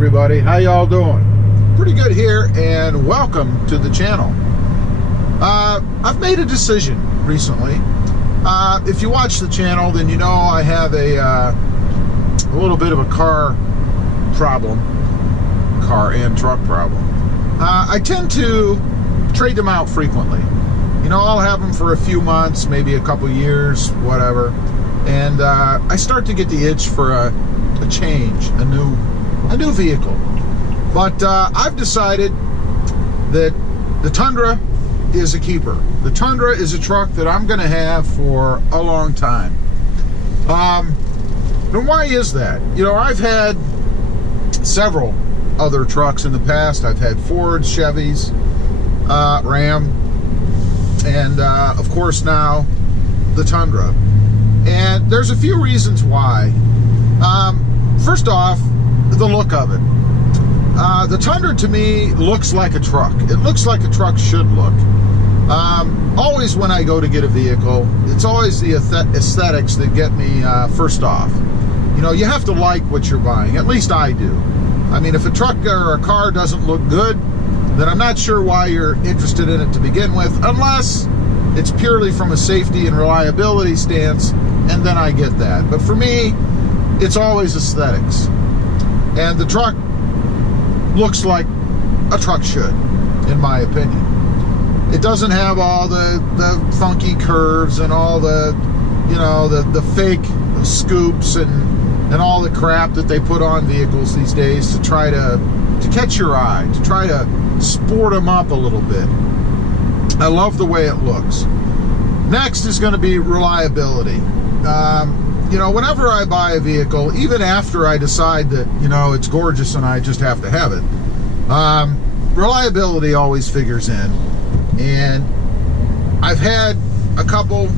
everybody, how y'all doing? Pretty good here, and welcome to the channel. I've made a decision recently. If you watch the channel, then you know I have a little bit of a car and truck problem. I tend to trade them out frequently. You know, I'll have them for a few months, maybe a couple years, whatever, and I start to get the itch for a change, a new vehicle. But I've decided that the Tundra is a keeper. The Tundra is a truck that I'm going to have for a long time. And why is that? You know, I've had several other trucks in the past. I've had Fords, Chevys, Ram, and of course now the Tundra. And there's a few reasons why. First off, the look of it. The Tundra to me looks like a truck. It looks like a truck should look. Always when I go to get a vehicle, it's always the aesthetics that get me first off. You know, you have to like what you're buying. At least I do. I mean, if a truck or a car doesn't look good, then I'm not sure why you're interested in it to begin with, unless it's purely from a safety and reliability stance, and then I get that. But for me, it's always aesthetics. And the truck looks like a truck should, in my opinion. It doesn't have all the funky curves and all the, you know, the fake scoops and all the crap that they put on vehicles these days to try to catch your eye, to try to sport them up a little bit. I love the way it looks. Next is going to be reliability. You know, whenever I buy a vehicle, even after I decide that, you know, it's gorgeous and I just have to have it, reliability always figures in. And I've had a couple,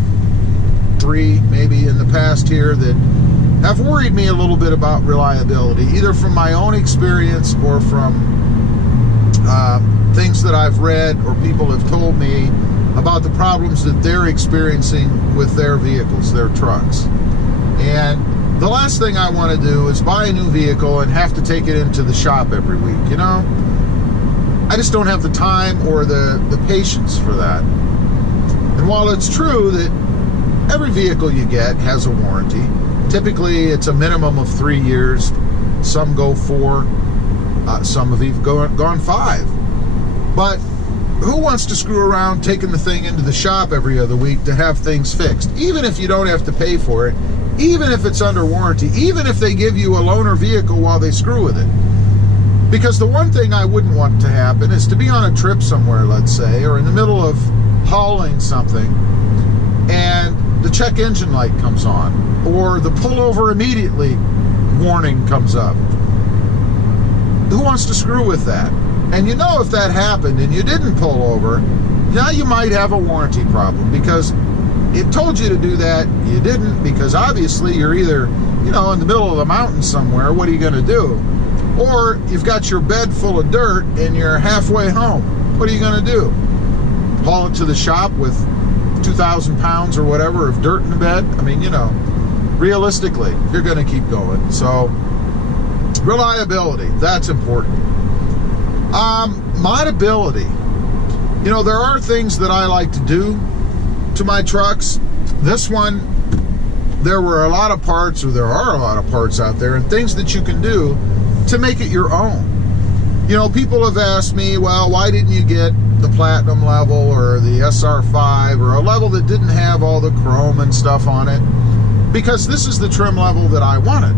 3 maybe in the past here, that have worried me a little bit about reliability, either from my own experience or from things that I've read or people have told me about the problems that they're experiencing with their vehicles, their trucks. And the last thing I want to do is buy a new vehicle and have to take it into the shop every week, you know? I just don't have the time or the patience for that. And while it's true that every vehicle you get has a warranty, typically it's a minimum of 3 years, some go 4, some have even gone 5. But who wants to screw around taking the thing into the shop every other week to have things fixed? Even if you don't have to pay for it, even if it's under warranty, even if they give you a loaner vehicle while they screw with it. Because the one thing I wouldn't want to happen is to be on a trip somewhere, let's say, or in the middle of hauling something, and the check engine light comes on, or the pull over immediately warning comes up. Who wants to screw with that? And you know, if that happened and you didn't pull over, now you might have a warranty problem, because it told you to do that, you didn't, because obviously you're either, you know, in the middle of the mountains somewhere. What are you going to do? Or you've got your bed full of dirt and you're halfway home. What are you going to do? Haul it to the shop with 2,000 pounds or whatever of dirt in the bed? I mean, you know, realistically, you're going to keep going. So, reliability, that's important. Modability. You know, there are things that I like to do to my trucks. This one, there were a lot of parts, or there are a lot of parts out there, and things that you can do to make it your own. You know, people have asked me, well, why didn't you get the platinum level or the SR5 or a level that didn't have all the chrome and stuff on it? Because this is the trim level that I wanted.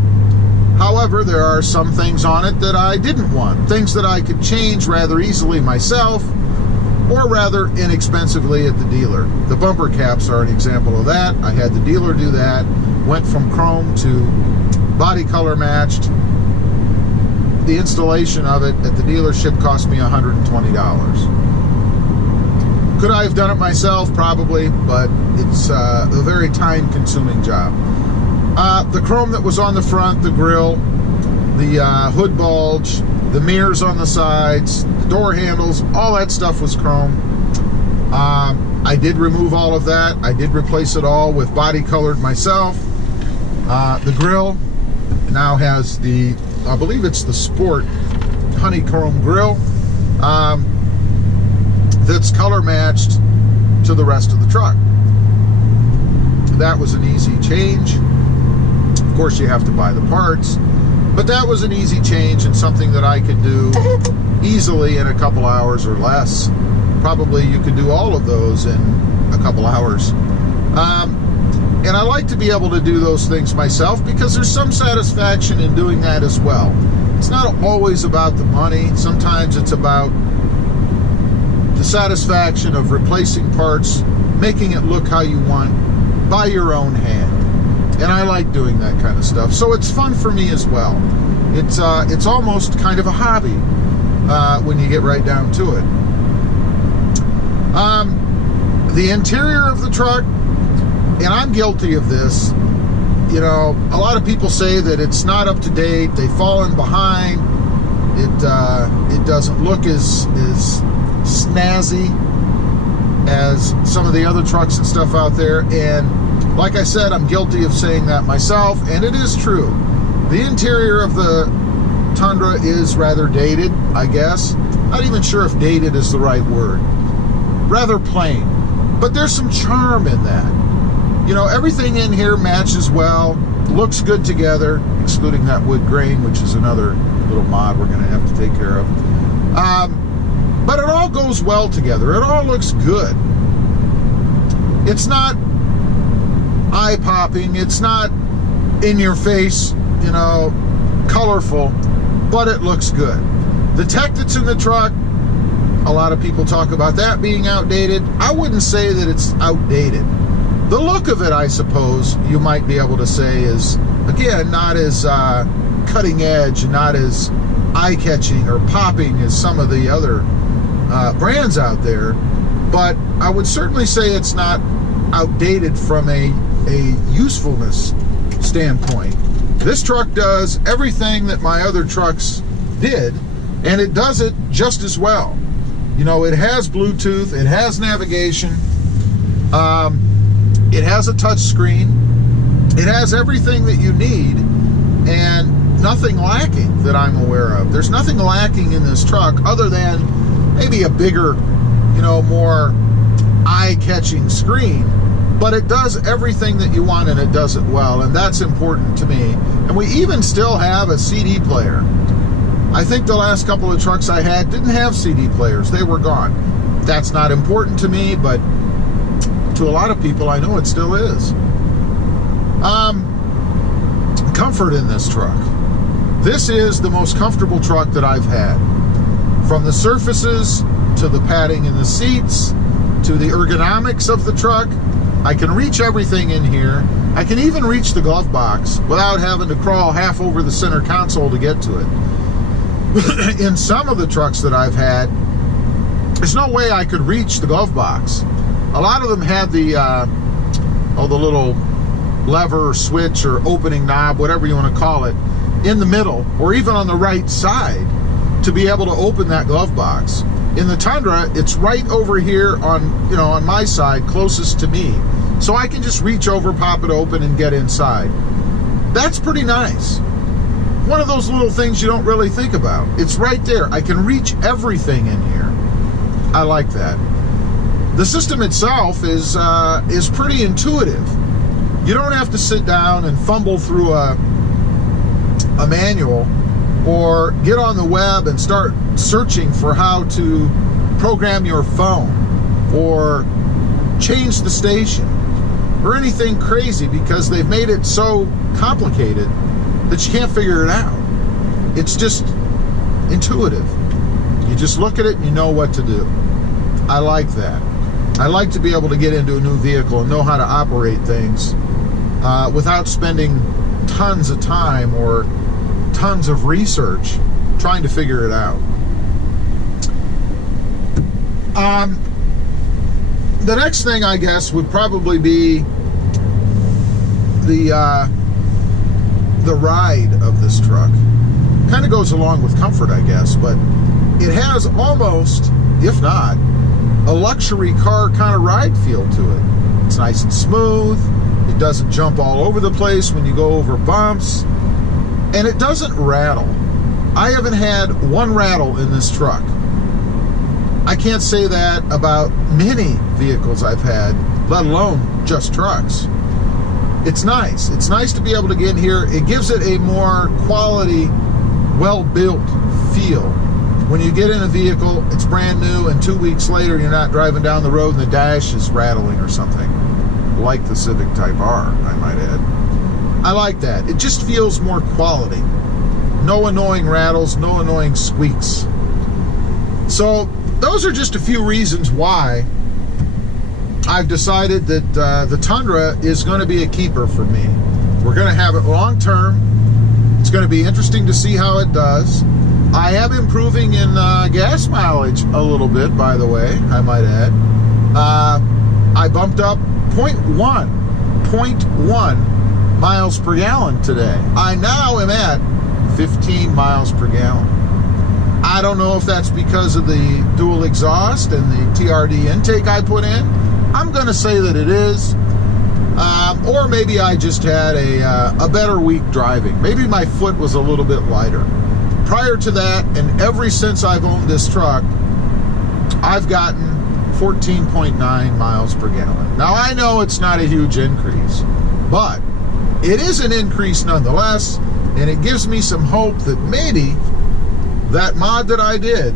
However, there are some things on it that I didn't want, things that I could change rather easily myself, or rather inexpensively at the dealer. The bumper caps are an example of that. I had the dealer do that, went from chrome to body color matched. The installation of it at the dealership cost me $120. Could I have done it myself? Probably, but it's a very time-consuming job. The chrome that was on the front, the grille, the hood bulge, the mirrors on the sides, the door handles, all that stuff was chrome. I did remove all of that. I did replace it all with body colored myself. The grille now has the I believe it's the Sport honeycomb grill, that's color matched to the rest of the truck. That was an easy change. Of course, you have to buy the parts, but that was an easy change and something that I could do easily in a couple hours or less. Probably you could do all of those in a couple hours. And I like to be able to do those things myself because there's some satisfaction in doing that as well. It's not always about the money. Sometimes it's about the satisfaction of replacing parts, making it look how you want by your own hand. And I like doing that kind of stuff. So it's fun for me as well. It's almost kind of a hobby when you get right down to it. The interior of the truck, and I'm guilty of this, you know, a lot of people say that it's not up to date, they've fallen behind, it doesn't look as snazzy as some of the other trucks and stuff out there. And like I said, I'm guilty of saying that myself, and it is true. The interior of the Tundra is rather dated, I guess. Not even sure if dated is the right word. Rather plain. But there's some charm in that. You know, everything in here matches well, looks good together, excluding that wood grain, which is another little mod we're going to have to take care of. But it all goes well together. It all looks good. It's not eye-popping. It's not in your face, you know, colorful, but it looks good. The tech that's in the truck, a lot of people talk about that being outdated. I wouldn't say that it's outdated. The look of it, I suppose, you might be able to say is, again, not as cutting edge, not as eye-catching or popping as some of the other brands out there, but I would certainly say it's not outdated from a usefulness standpoint. This truck does everything that my other trucks did, and it does it just as well. You know, it has Bluetooth, it has navigation, it has a touch screen, it has everything that you need, and nothing lacking that I'm aware of. There's nothing lacking in this truck other than maybe a bigger, you know, more eye-catching screen, but it does everything that you want and it does it well, and that's important to me. And we even still have a CD player. I think the last couple of trucks I had didn't have CD players. They were gone. That's not important to me, but to a lot of people, I know it still is. Comfort in this truck. This is the most comfortable truck that I've had. From the surfaces, to the padding in the seats, to the ergonomics of the truck, I can reach everything in here. I can even reach the glove box without having to crawl half over the center console to get to it. In some of the trucks that I've had, there's no way I could reach the glove box. A lot of them had the little lever or switch or opening knob, whatever you want to call it, in the middle or even on the right side to be able to open that glove box. In the Tundra, it's right over here on, you know, on my side, closest to me. So I can just reach over, pop it open, and get inside. That's pretty nice. One of those little things you don't really think about. It's right there. I can reach everything in here. I like that. The system itself is pretty intuitive. You don't have to sit down and fumble through a manual or get on the web and start searching for how to program your phone or change the station or anything crazy, because they've made it so complicated that you can't figure it out. It's just intuitive. You just look at it and you know what to do. I like that. I like to be able to get into a new vehicle and know how to operate things without spending tons of time or tons of research trying to figure it out. The next thing, I guess, would probably be the ride of this truck. Kind of goes along with comfort, I guess, but it has almost, if not, a luxury car kind of ride feel to it. It's nice and smooth. It doesn't jump all over the place when you go over bumps. And it doesn't rattle. I haven't had one rattle in this truck. I can't say that about many vehicles I've had, let alone just trucks. It's nice. It's nice to be able to get in here. It gives it a more quality, well-built feel. When you get in a vehicle, it's brand new, and 2 weeks later, you're not driving down the road and the dash is rattling or something, like the Civic Type R, I might add. I like that. It just feels more quality. No annoying rattles, no annoying squeaks. So those are just a few reasons why I've decided that the Tundra is going to be a keeper for me. We're going to have it long term. It's going to be interesting to see how it does. I am improving in gas mileage a little bit, by the way, I might add. I bumped up 0.1 miles per gallon today. I now am at 15 miles per gallon. I don't know if that's because of the dual exhaust and the TRD intake I put in. I'm going to say that it is. Or maybe I just had a better week driving. Maybe my foot was a little bit lighter. Prior to that, and ever since I've owned this truck, I've gotten 14.9 miles per gallon. Now, I know it's not a huge increase, but it is an increase nonetheless, and it gives me some hope that maybe that mod that I did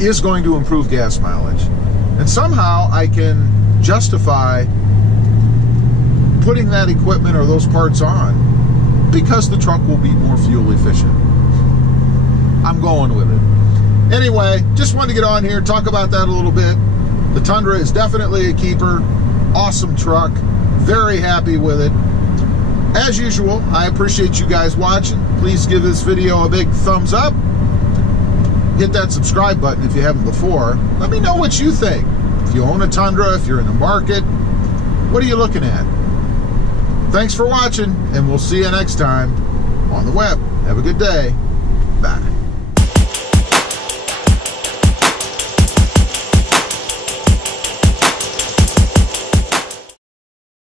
is going to improve gas mileage. And somehow I can justify putting that equipment or those parts on because the truck will be more fuel efficient. I'm going with it. Anyway, just wanted to get on here, talk about that a little bit. The Tundra is definitely a keeper. Awesome truck. Very happy with it. As usual, I appreciate you guys watching. Please give this video a big thumbs up. Hit that subscribe button if you haven't before. Let me know what you think. If you own a Tundra, if you're in the market, what are you looking at? Thanks for watching, and we'll see you next time on the web. Have a good day. Bye.